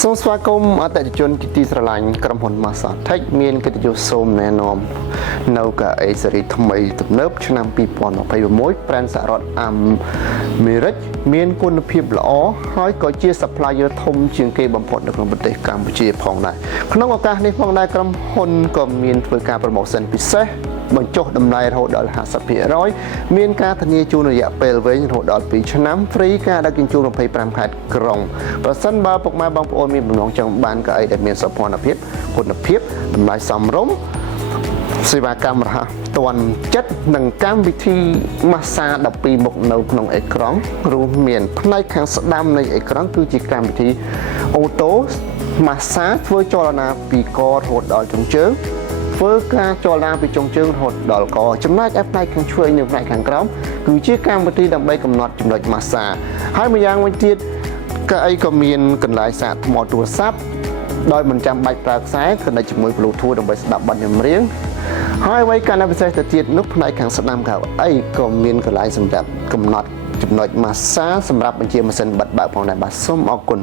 សូមស្វាគមន៍អតិថិជនទីស្រឡាញ់ក្រុមហ៊ុន Masa Tech មានកិត្តិយសសូមណែនាំនៅកៅអីស៊េរីថ្មីទំនើបឆ្នាំ2021 brand សហរដ្ឋអាមេរិកមានគុណភាពល្អហើយក៏ជា supplier ធំជាងគេបំផុតនៅក្នុងប្រទេសកម្ពុជាផងដែរក្នុងឱកាសនេះផងដែរក្រុមហ៊ុនក៏មានធ្វើការ promotion ពិសេសបញ្ចុះតម្លៃរហូតដល់ 50% មានការធានាជូនរយៈពេលវែងរហូតដល់2ឆ្នាំ free ការដឹកជញ្ជូន25ខែក្រុងប្រសិនបើពុកម៉ែបងប្អូនមានបំណងចង់បានកៅអីដែលមានសោភ័ណភាពគុណភាពតម្លៃសមរម្យសេវាកម្មរហ័សទាន់ចិត្តនិងកម្មវិធីម៉ាស្សា12មុខនៅក្នុងអេក្រង់រួមមានផ្នែកខាងស្ដាំនៃអេក្រង់គឺជាកម្មវិធីអូតូម៉ាស្សាធ្វើចលនាពីករហូតដល់ចុងជើងធ្វើការចលនាពីចុងជើងរហូតដល់កចំណែកឯផ្នែកខាងឆ្វេងនិងផ្នែកខាងក្រោមគឺជាកម្មវិធីដើម្បីកំណត់ចំណុចម៉ាស្សាហើយម្យ៉ាងវិញទៀតកៅអីក៏មានកន្លែងសាកថ្មទូរស័ព្ទដោយមិនចាំបាច់ប្រើខ្សែក៏ដូចជាមួយ Bluetooth ដើម្បីស្ដាប់បទចម្រៀងហើយអ្វីកាន់តែពិសេសទៅទៀតនោះផ្នែកខាងស្ដាំកៅអីក៏មានកន្លែងសម្រាប់កំណត់ចំណុចម៉ាស្សាសម្រាប់បញ្ជាម៉ាស៊ីនបិទបើកផងដែរបាទសូមអរគុណ